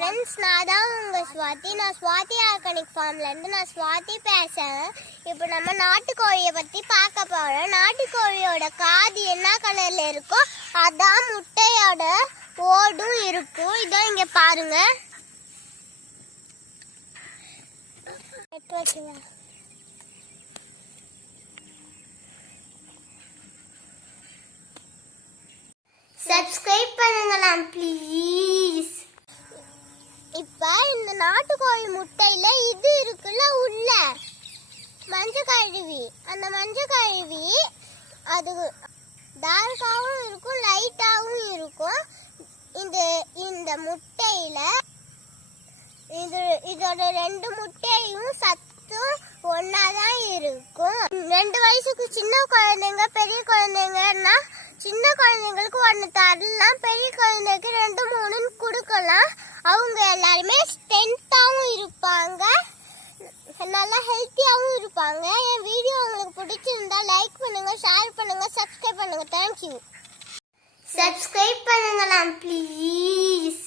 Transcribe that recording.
Friends, நான் தான் உங்கள் ஸ்வாதி. நான் ஸ்வாதி ஆர்கானிக் ஃபார்ம்லேருந்து நான் ஸ்வாதி பேசுகிறேன். இப்போ நம்ம நாட்டுக்கோழியை பற்றி பார்க்க போகிறோம். நாட்டுக்கோழியோட காது என்ன கலரில் இருக்கோ அதான் முட்டையோட ஓடும் இருக்கும். இதான் இங்கே பாருங்க. சப்ஸ்கிரைப் பண்ணுங்களாம் ப்ளீஸ். இப்ப இந்த நாட்டுக்கோழி முட்டையில இது இருக்குல்ல, உள்ள மஞ்சள் கழுவி, அந்த மஞ்சள் கழுவி அது டார்க்காவும் இருக்கும் லைட்டாவும் இருக்கும். இந்த முட்டையில இதோட ரெண்டு முட்டையும் சத்தும் ஒன்னாதான் இருக்கும். 2 வயசுக்கு சின்ன குழந்தைங்க பெரிய குழந்தைங்கன்னா சின்ன குழந்தைங்களுக்கு 1 தரலாம், பெரிய குழந்தைக்கு 2 3 கொடுக்கலாம். அவங்க எல்லாருமே ஸ்ட்ரென்த்தாகவும் இருப்பாங்க, நல்லா ஹெல்த்தியாகவும் இருப்பாங்க. என் வீடியோ உங்களுக்கு பிடிச்சிருந்தா லைக் பண்ணுங்க, ஷேர் பண்ணுங்க, சப்ஸ்கிரைப் பண்ணுங்க. தேங்க்யூ. சப்ஸ்கிரைப் பண்ணுங்களாம் ப்ளீஸ்.